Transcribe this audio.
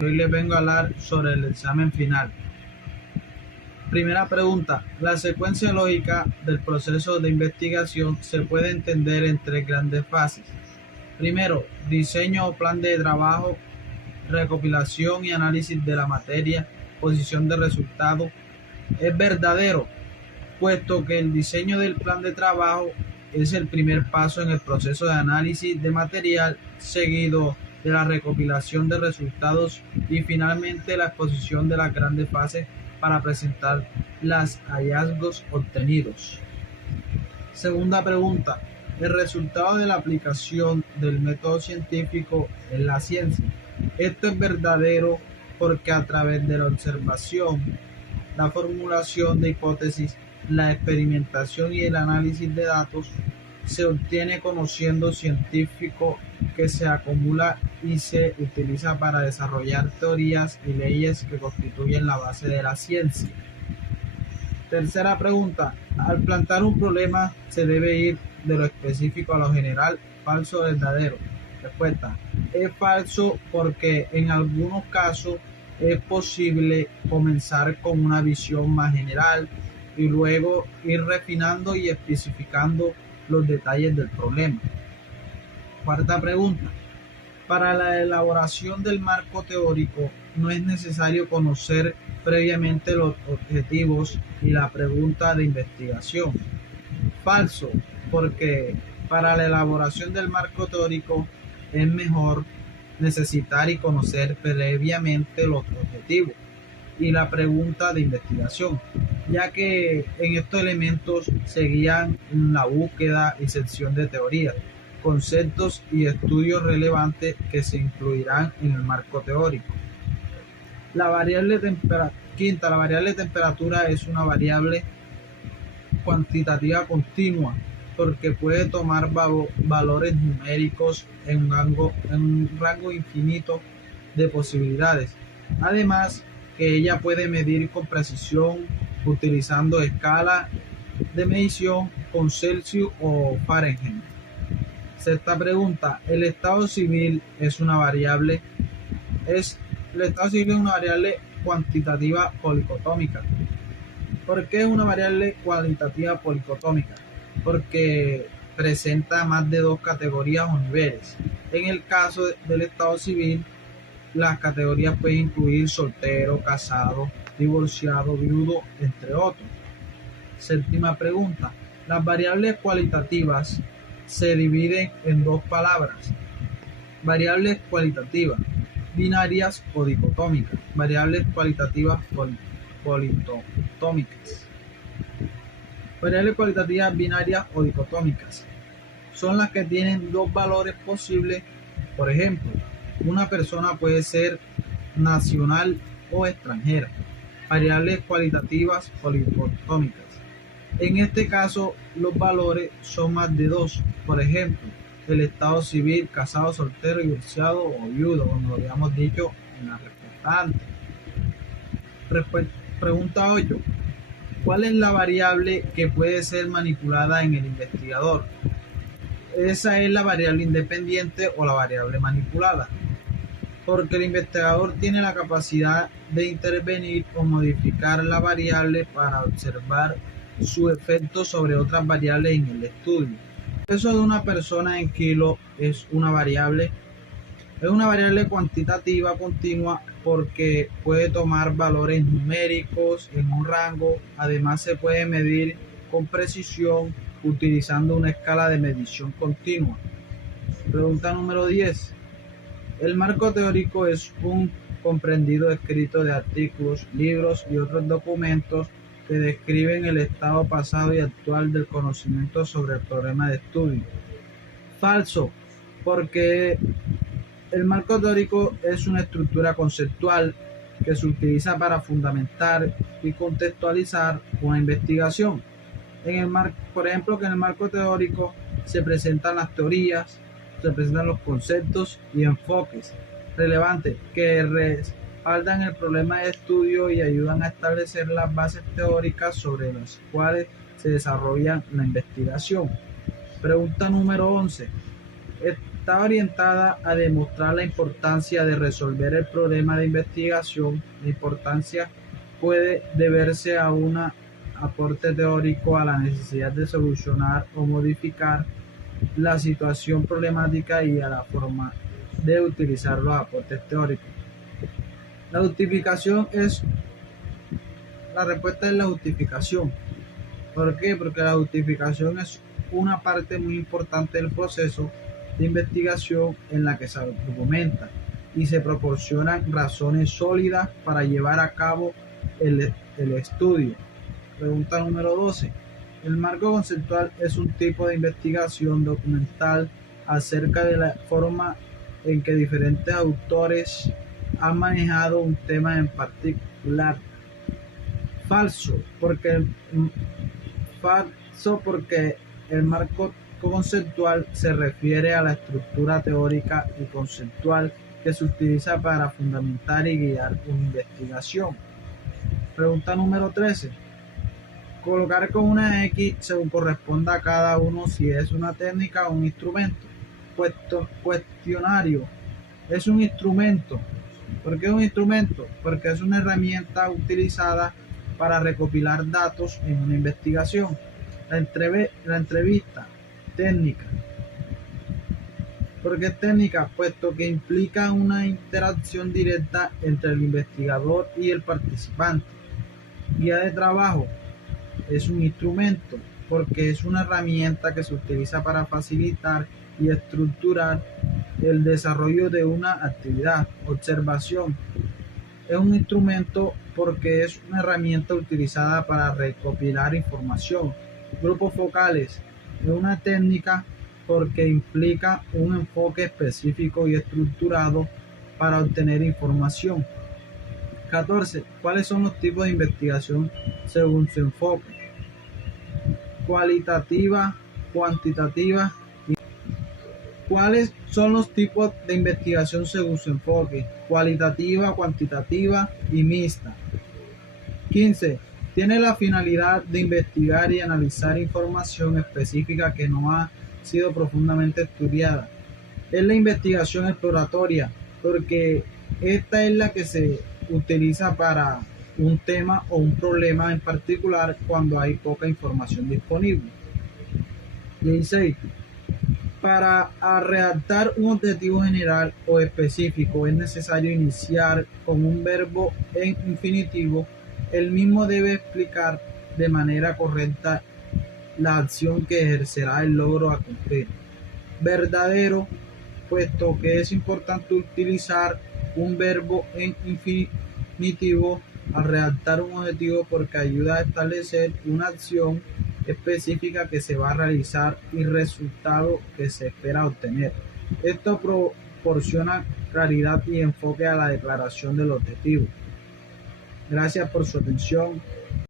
Hoy les vengo a hablar sobre el examen final. Primera pregunta. La secuencia lógica del proceso de investigación se puede entender en tres grandes fases. Primero, diseño o plan de trabajo, recopilación y análisis de la materia, posición de resultados. Es verdadero, puesto que el diseño del plan de trabajo es el primer paso en el proceso de análisis de material, seguido de la recopilación de resultados y finalmente la exposición de las grandes fases para presentar los hallazgos obtenidos. Segunda pregunta. El resultado de la aplicación del método científico en la ciencia. Esto es verdadero porque a través de la observación, la formulación de hipótesis, la experimentación y el análisis de datos, se obtiene conocimiento científico que se acumula y se utiliza para desarrollar teorías y leyes que constituyen la base de la ciencia. Tercera pregunta. Al plantear un problema se debe ir de lo específico a lo general. ¿Falso o verdadero? Respuesta. Es falso porque en algunos casos es posible comenzar con una visión más general y luego ir refinando y especificando los detalles del problema. Cuarta pregunta. Para la elaboración del marco teórico no es necesario conocer previamente los objetivos y la pregunta de investigación. Falso, porque para la elaboración del marco teórico es mejor necesitar y conocer previamente los objetivos y la pregunta de investigación, ya que en estos elementos se guían la búsqueda y sección de teoría, conceptos y estudios relevantes que se incluirán en el marco teórico. La variable temperatura es una variable cuantitativa continua porque puede tomar valores numéricos en un rango infinito de posibilidades. Además, que ella puede medir con precisión utilizando escala de medición con Celsius o Fahrenheit. Sexta pregunta. El estado civil es una variable cuantitativa policotómica. ¿Por qué es una variable cualitativa policotómica? Porque presenta más de dos categorías o niveles. En el caso del estado civil, las categorías pueden incluir soltero, casado, divorciado, viudo, entre otros. Séptima pregunta. Las variables cualitativas se dividen en dos palabras. Variables cualitativas, binarias o dicotómicas. Variables cualitativas politómicas. Variables cualitativas binarias o dicotómicas son las que tienen dos valores posibles. Por ejemplo, una persona puede ser nacional o extranjera. Variables cualitativas politómicas. En este caso, los valores son más de dos. Por ejemplo, el estado civil, casado, soltero, divorciado o viudo, como lo habíamos dicho en la respuesta antes. Pregunta 8. ¿Cuál es la variable que puede ser manipulada en el investigador? Esa es la variable independiente o la variable manipulada, porque el investigador tiene la capacidad de intervenir o modificar la variable para observar su efecto sobre otras variables en el estudio. El peso de una persona en kilos es una variable cuantitativa continua porque puede tomar valores numéricos en un rango. Además, se puede medir con precisión utilizando una escala de medición continua. Pregunta número 10. El marco teórico es un comprendido escrito de artículos, libros y otros documentos que describen el estado pasado y actual del conocimiento sobre el problema de estudio. Falso, porque el marco teórico es una estructura conceptual que se utiliza para fundamentar y contextualizar una investigación. Por ejemplo, que en el marco teórico se presentan las teorías, se presentan los conceptos y enfoques relevantes que respaldan el problema de estudio y ayudan a establecer las bases teóricas sobre las cuales se desarrolla la investigación. Pregunta número 11. Está orientada a demostrar la importancia de resolver el problema de investigación. La importancia puede deberse a un aporte teórico a la necesidad de solucionar o modificar la situación problemática y a la forma de utilizar los aportes teóricos. La justificación es, la respuesta es la justificación. ¿Por qué? Porque la justificación es una parte muy importante del proceso de investigación en la que se argumenta y se proporcionan razones sólidas para llevar a cabo el estudio. Pregunta número 12. El marco conceptual es un tipo de investigación documental acerca de la forma en que diferentes autores han manejado un tema en particular. Falso, porque el marco conceptual se refiere a la estructura teórica y conceptual que se utiliza para fundamentar y guiar una investigación. Pregunta número 13. Colocar con una X según corresponda a cada uno si es una técnica o un instrumento. Cuestionario. Es un instrumento. ¿Por qué es un instrumento? Porque es una herramienta utilizada para recopilar datos en una investigación. La entrevista. Técnica. ¿Por qué es técnica? Puesto que implica una interacción directa entre el investigador y el participante. Guía de trabajo. Es un instrumento porque es una herramienta que se utiliza para facilitar y estructurar el desarrollo de una actividad. Observación. Es un instrumento porque es una herramienta utilizada para recopilar información. Grupos focales. Es una técnica porque implica un enfoque específico y estructurado para obtener información. 14. ¿Cuáles son los tipos de investigación según su enfoque? Cualitativa, cuantitativa. ¿Cuáles son los tipos de investigación según su enfoque? Cualitativa, cuantitativa y mixta. 15. Tiene la finalidad de investigar y analizar información específica que no ha sido profundamente estudiada. Es la investigación exploratoria, porque esta es la que se utiliza para un tema o un problema en particular cuando hay poca información disponible. 16. Para redactar un objetivo general o específico es necesario iniciar con un verbo en infinitivo. El mismo debe explicar de manera correcta la acción que ejercerá el logro a cumplir. Verdadero, puesto que es importante utilizar un verbo en infinitivo al redactar un objetivo porque ayuda a establecer una acción específica que se va a realizar y resultado que se espera obtener. Esto proporciona claridad y enfoque a la declaración del objetivo. Gracias por su atención.